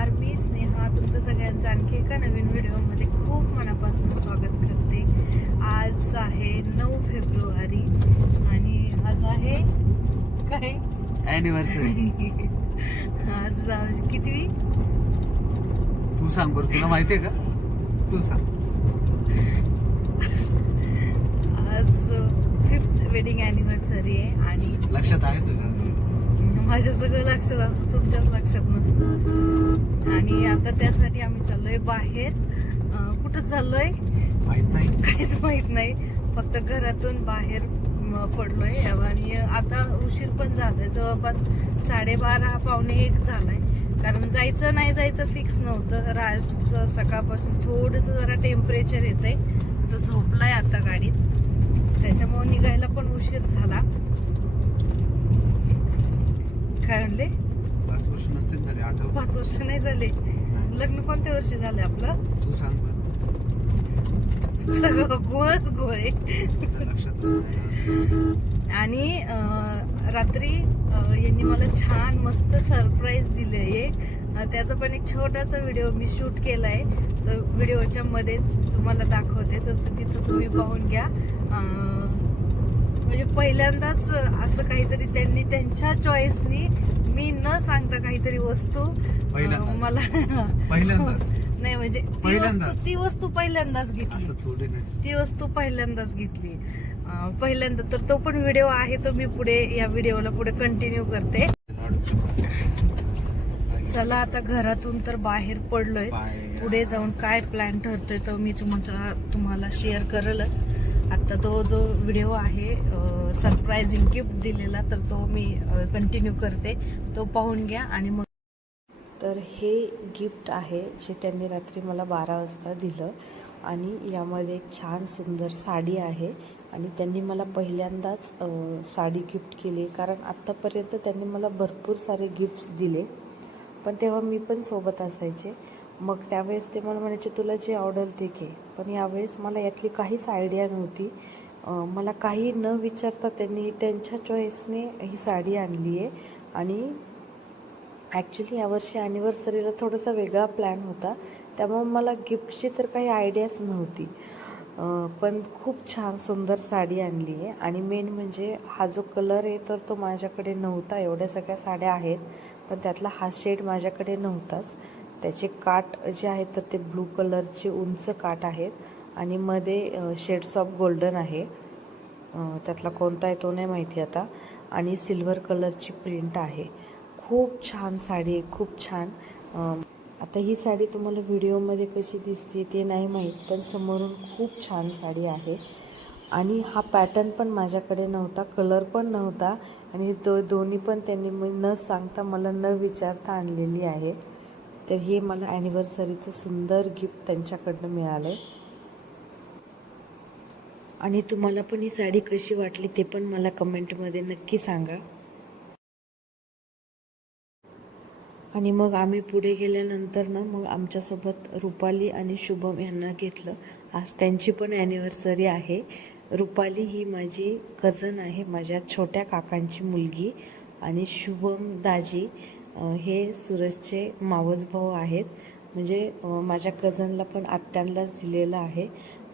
नमस्कार मी स्नेहा. तुमचं सगळ्यांचं आणखी एका नवीन व्हिडिओमध्ये खूप मनापासून स्वागत करते. आज आहे नऊ फेब्रुवारी आणि आज आहे काय? अॅनिव्हर्सरी आज कितवी? तू सांग बरं तुला माहितीये का? तू सांग. आज फिफ्थ वेडिंग अॅनिव्हर्सरी आहे आणि लक्षात आहे तुझ्या. माझ्या सगळं लक्षात असतं तुमच्याच लक्षात नसतं. आणि आता त्यासाठी आम्ही चाललोय बाहेर. कुठं चाललोय? माहीत नाही. काहीच माहीत नाही. फक्त घरातून बाहेर पडलोय. आणि आता उशीर पण झालाय. जवळपास साडेबारा पावणे एक झालाय. कारण जायचं नाही जायचं फिक्स नव्हतं. राजचं सकाळपासून थोडस जरा टेम्परेचर येतंय. तो झोपलाय आता गाडीत. त्याच्यामुळे निघायला पण उशीर झाला. काय म्हणले? पाच वर्ष नसते झाले आठव पाच वर्ष नाही झाले. लग्न कोणत्या वर्षी झाले आपलं? तू सांग सगळं गोळच गोळ. आहे आणि रात्री यांनी मला छान मस्त सरप्राईज दिले एक त्याचा पण एक छोटासा व्हिडिओ मी शूट केलाय. तो व्हिडिओच्या मध्ये तुम्हाला दाखवते. तर तिथं तुम्ही पाहून घ्या. म्हणजे पहिल्यांदाच असं काहीतरी त्यांनी त्यांच्या चॉईसनी मी न सांगता काहीतरी वस्तू. मला पहिल्यांदाच. नाही म्हणजे ती वस्तू पहिल्यांदाच. ती वस्तू पहिल्यांदाच घेतली. ती वस्तू पहिल्यांदाच घेतली. पहिल्यांदा तर तो पण व्हिडिओ आहे तो मी पुढे या व्हिडिओला पुढे कंटिन्यू करते. चला आता घरातून तर बाहेर पडलोय. पुढे जाऊन काय प्लॅन ठरतोय तो मी तुम्हाला तुम्हाला शेअर करेलच. आता तो जो व्हिडिओ आहे सरप्राइझिंग गिफ्ट दिलेला तर तो मी कंटिन्यू करते. तो पाहून घ्या आणि मग तर हे गिफ्ट आहे जे त्यांनी रात्री मला बारा वाजता दिलं. आणि यामध्ये एक छान सुंदर साडी आहे. आणि त्यांनी मला पहिल्यांदाच साडी गिफ्ट केली. कारण आत्तापर्यंत त्यांनी मला भरपूर सारे गिफ्ट्स दिले. पण तेव्हा मी पण सोबत असायचे. मग त्यावेळेस ते मला म्हणायचे तुला जे आवडेल ते घे. पण यावेळेस मला यातली काहीच आयडिया नव्हती. मला काही न विचारता त्यांनी त्यांच्या चॉईसने ही साडी आणली आहे. आणि ॲक्च्युली यावर्षी ॲनिव्हर्सरीला थोडासा वेगळा प्लॅन होता. त्यामुळे मला गिफ्टची तर काही आयडियाच नव्हती. पण खूप छान सुंदर साडी आणली आहे. आणि मेन म्हणजे हा जो कलर आहे तर तो माझ्याकडे नव्हता. एवढ्या सगळ्या साड्या आहेत. पण त्यातला हा शेड माझ्याकडे नव्हताच. त्याचे काठ जे आहेत तर ते ब्लू कलरचे उंच काठ आहेत आणि मध्ये शेड्स ऑफ गोल्डन आहे. त्यातला कोणता आहे तो नाही माहिती आता. आणि सिल्वर कलरची प्रिंट आहे. खूप छान साडी आहे खूप छान. आता ही साडी तुम्हाला व्हिडिओमध्ये कशी दिसते ते नाही माहीत पण समोरून खूप छान साडी आहे. आणि हा पॅटर्न पण माझ्याकडे नव्हता कलर पण नव्हता. आणि तो दोन्ही पण त्यांनी मी न सांगता मला न विचारता आणलेली आहे. तर हे मला ॲनिव्हर्सरीचं सुंदर गिफ्ट त्यांच्याकडनं मिळालं आहे आणि तुम्हाला पण ही साडी कशी वाटली ते पण मला कमेंटमध्ये नक्की सांगा. आणि मग आम्ही पुढे गेल्यानंतर ना मग आमच्यासोबत रुपाली आणि शुभम यांना घेतलं. आज त्यांची पण ॲनिव्हर्सरी आहे. रुपाली ही माझी कझन आहे माझ्या छोट्या काकांची मुलगी. आणि शुभम दाजी हे सूरजचे मावस भाऊ आहेत. म्हणजे माझ्या कझनला पण आत्यांनाच दिलेलं आहे.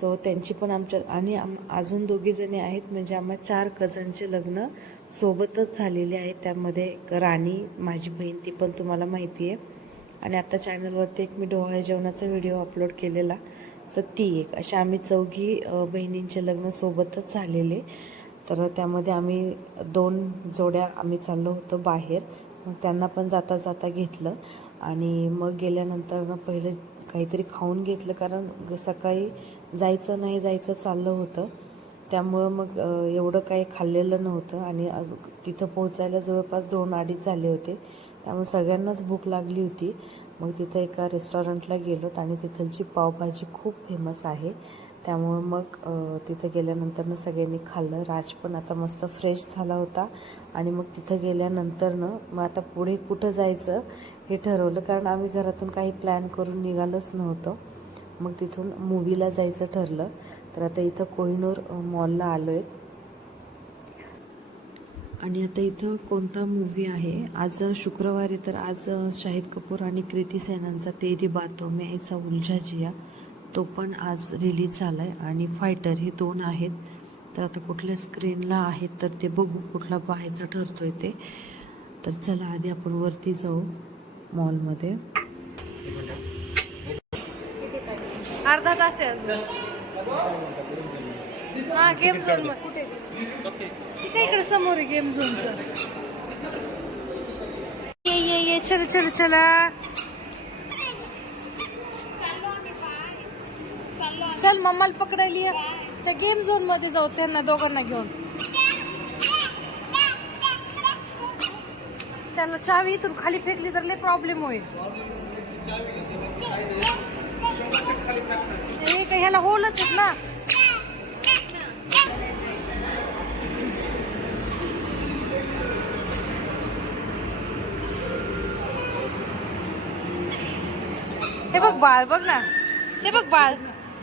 सो त्यांची पण आमच्या आणि आम अजून दोघीजणी आहेत. म्हणजे आम्हा चार कझनचे लग्न सोबतच झालेले आहेत. त्यामध्ये एक राणी माझी बहीण ती पण तुम्हाला माहिती आहे आणि आता चॅनलवरती एक मी डोहाळे जेवणाचा व्हिडिओ अपलोड केलेला. तर ती एक. अशा आम्ही चौघी बहिणींचे लग्न सोबतच झालेले. तर त्यामध्ये आम्ही दोन जोड्या आम्ही चाललो होतो बाहेर. मग त्यांना पण जाता जाता घेतलं. आणि मग गेल्यानंतर ना पहिलं काहीतरी खाऊन घेतलं कारण ग- सकाळी जायचं नाही जायचं चाललं होतं. त्यामुळं मग एवढं काही खाल्लेलं नव्हतं. आणि तिथं पोहोचायला जवळपास दोन अडीच झाले होते. त्यामुळे सगळ्यांनाच भूक लागली होती. मग तिथं एका रेस्टॉरंटला गेलोत आणि तिथलची पावभाजी खूप फेमस आहे. त्यामुळं मग तिथं गेल्यानंतरनं सगळ्यांनी खाल्लं. राज पण आता मस्त फ्रेश झाला होता. आणि मग तिथं गेल्यानंतरनं मग आता पुढे कुठं जायचं हे ठरवलं. कारण आम्ही घरातून काही प्लॅन करून निघालंच नव्हतं. मग तिथून मूवीला जायचं ठरलं. तर आता इथं कोहिनूर मॉलला आलो आहे आणि आता इथं कोणता मूवी आहे? आज शुक्रवारी तर आज शाहिद कपूर आणि कृती सेनांचा तेरी बातो में ऐसा उलझा जिया. तो पण आज रिलीज झाला आहे आणि फायटर हे दोन आहेत. तर आता कुठल्या स्क्रीनला आहेत तर ते बघू कुठला पाहायचा ठरतोय ते. तर चला आधी आपण वरती जाऊ मॉलमध्ये अर्धा तास आहे हा गेम झोन कुठे ठीक आहे इकडे समोर आहे गेम झोनचं ये ये ये चल चल चला. चल मम्माला पकडायली त्या गेम झोनमध्ये जाऊ त्यांना दोघांना घेऊन. त्याला चावी इथून खाली फेकली तर लय प्रॉब्लेम होईल. हे ह्याला होलच आहेत ना. हे बघ बाळ बघ ना. ते बघ बाळ.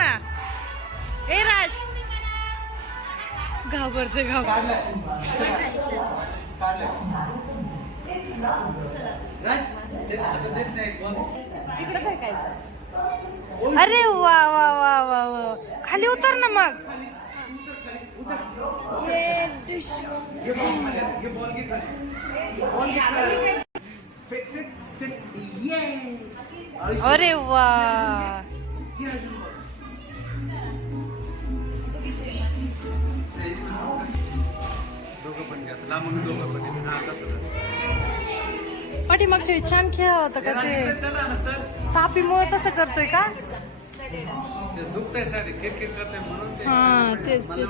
ना. ए राज. घाबरते घाबर अरे वा वा वा वा वा. खाली उतर ना मग. अरे वा. पाठीमागच्या वेळी छान खेळ होता का ते? तापीमुळे तसं करतोय का? ते दुखतंय सारे किरकिर करतंय म्हणून ते हा तेच तेच.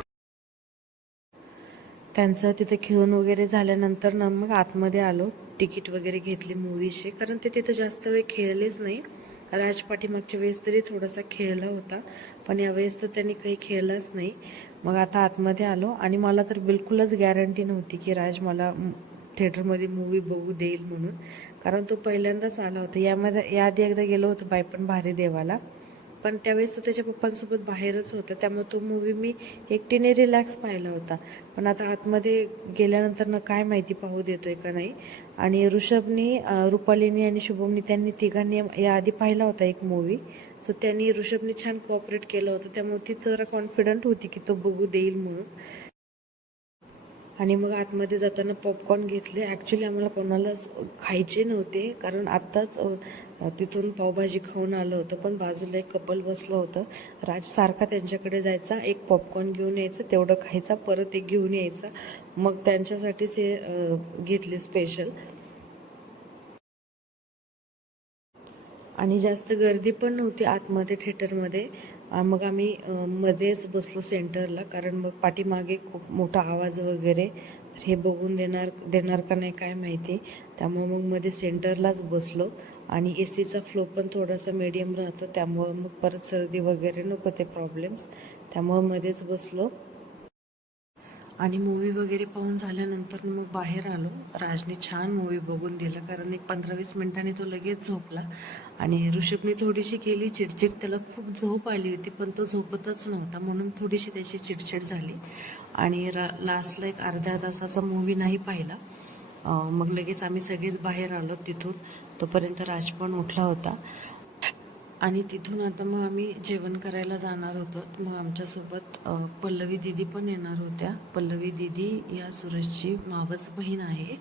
त्यांचं तिथे खेळून वगैरे झाल्यानंतर ना मग आतमध्ये आलो. तिकीट वगैरे घेतली मूवीची कारण ते तिथं जास्त वेळ खेळलेच नाही. राज पाठीमागच्या वेळेस तरी थोडासा खेळला होता. पण यावेळेस तर त्यांनी काही खेळलंच नाही. मग आता आतमध्ये आलो आणि मला तर बिलकुलच गॅरंटी नव्हती की राज मला थिएटरमध्ये मूवी बघू देईल म्हणून. कारण तो पहिल्यांदाच आला होता. यामध्ये याआधी एकदा गेलो होतो बायपण भारी देवाला. पण त्यावेळेस तो त्याच्या पप्पांसोबत बाहेरच होता. त्यामुळे तो मूवी मी एकटीने रिलॅक्स पाहिला होता. पण आता आतमध्ये गेल्यानंतर ना काय माहिती पाहू देतो आहे का नाही. आणि ऋषभनी रुपालीनी आणि शुभमनी त्यांनी तिघांनी याआधी पाहिला होता एक मूवी सो त्यांनी ऋषभनी छान कोऑपरेट केलं होतं. त्यामुळे ती जरा कॉन्फिडंट होती की तो बघू देईल म्हणून. आणि मग आतमध्ये जाताना पॉपकॉर्न घेतले. ॲक्च्युली आम्हाला कोणालाच खायचे नव्हते. कारण आत्ताच तिथून पावभाजी खाऊन आलं होतं. पण बाजूला एक कपल बसलं होतं. राज सारखा त्यांच्याकडे जायचा. एक पॉपकॉर्न घेऊन यायचं. तेवढं खायचा. परत एक घेऊन यायचा. मग त्यांच्यासाठीच हे घेतले स्पेशल आणि जास्त गर्दी पण नव्हती आतमध्ये थिएटरमध्ये. मग आम्ही मध्येच बसलो सेंटरला कारण मग पाठीमागे खूप मोठा आवाज वगैरे. हे बघून देणार देणार का नाही काय माहिती. त्यामुळे मग मध्ये सेंटरलाच बसलो. आणि ए सीचा फ्लो पण थोडासा मीडियम राहतो त्यामुळं मग परत सर्दी वगैरे नको ते प्रॉब्लेम्स त्यामुळं मध्येच बसलो. आणि मूवी वगैरे पाहून झाल्यानंतर मग बाहेर आलो. राजने छान मूवी बघून दिला. कारण एक पंधरा वीस मिनिटांनी तो लगेच झोपला. आणि ऋषभने थोडीशी केली चिडचिड. त्याला खूप झोप आली होती पण तो झोपतच नव्हता. म्हणून थोडीशी त्याची चिडचिड झाली. आणि रा लास्टला एक अर्ध्या तासाचा मूवी नाही पाहिला. मग लगेच आम्ही सगळेच बाहेर आलो तिथून. तोपर्यंत राज पण उठला होता. आणि तिथून आता मग आम्ही जेवण करायला जाणार होतो. मग आमच्यासोबत पल्लवी दिदी पण येणार होत्या. पल्लवी दिदी या सुरजची मावस बहीण आहे.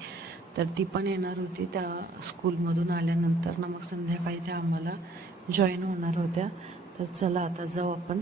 तर ती पण येणार होती त्या स्कूलमधून आल्यानंतर. ना मग संध्याकाळी त्या आम्हाला जॉईन होणार होत्या. तर चला आता जाऊ आपण.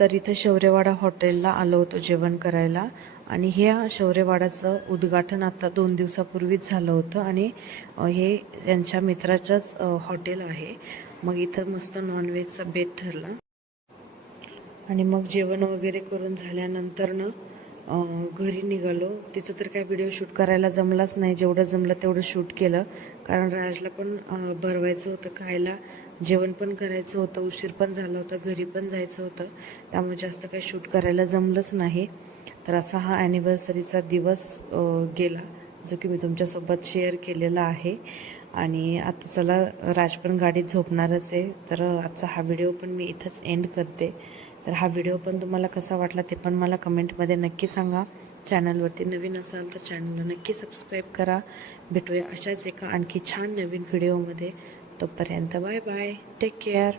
तर इथं शौर्यवाडा हॉटेलला आलो होतो जेवण करायला. आणि ह्या शौर्यवाडाचं उद्घाटन आता दोन दिवसापूर्वीच झालं होतं. आणि हे यांच्या मित्राच्याच हॉटेल आहे. मग इथं मस्त नॉनव्हेजचा बेट ठरला. आणि मग जेवण वगैरे करून झाल्यानंतर ना घरी निघालो. तिथं तर काय व्हिडिओ शूट करायला जमलाच नाही. जेवढं जमलं तेवढं शूट केलं. कारण राजला पण भरवायचं होतं खायला. जेवण पण करायचं होतं. उशीर पण झाला होता. घरी पण जायचं होतं. त्यामुळे जास्त काही शूट करायला जमलंच नाही. तर असा हा ॲनिव्हर्सरीचा दिवस गेला जो की मी तुमच्यासोबत शेअर केलेला आहे. आणि आता चला राज पण गाडीत झोपणारच आहे. तर आजचा हा व्हिडिओ पण मी इथंच एंड करते. तर हा व्हिडिओ पण तुम्हाला कसा वाटला ते पण मला कमेंटमध्ये नक्की सांगा. चॅनलवरती नवीन असाल तर चॅनलला नक्की सबस्क्राईब करा. भेटूया अशाच एका आणखी छान नवीन व्हिडिओमध्ये तोपर्यंत बाय बाय टेक केअर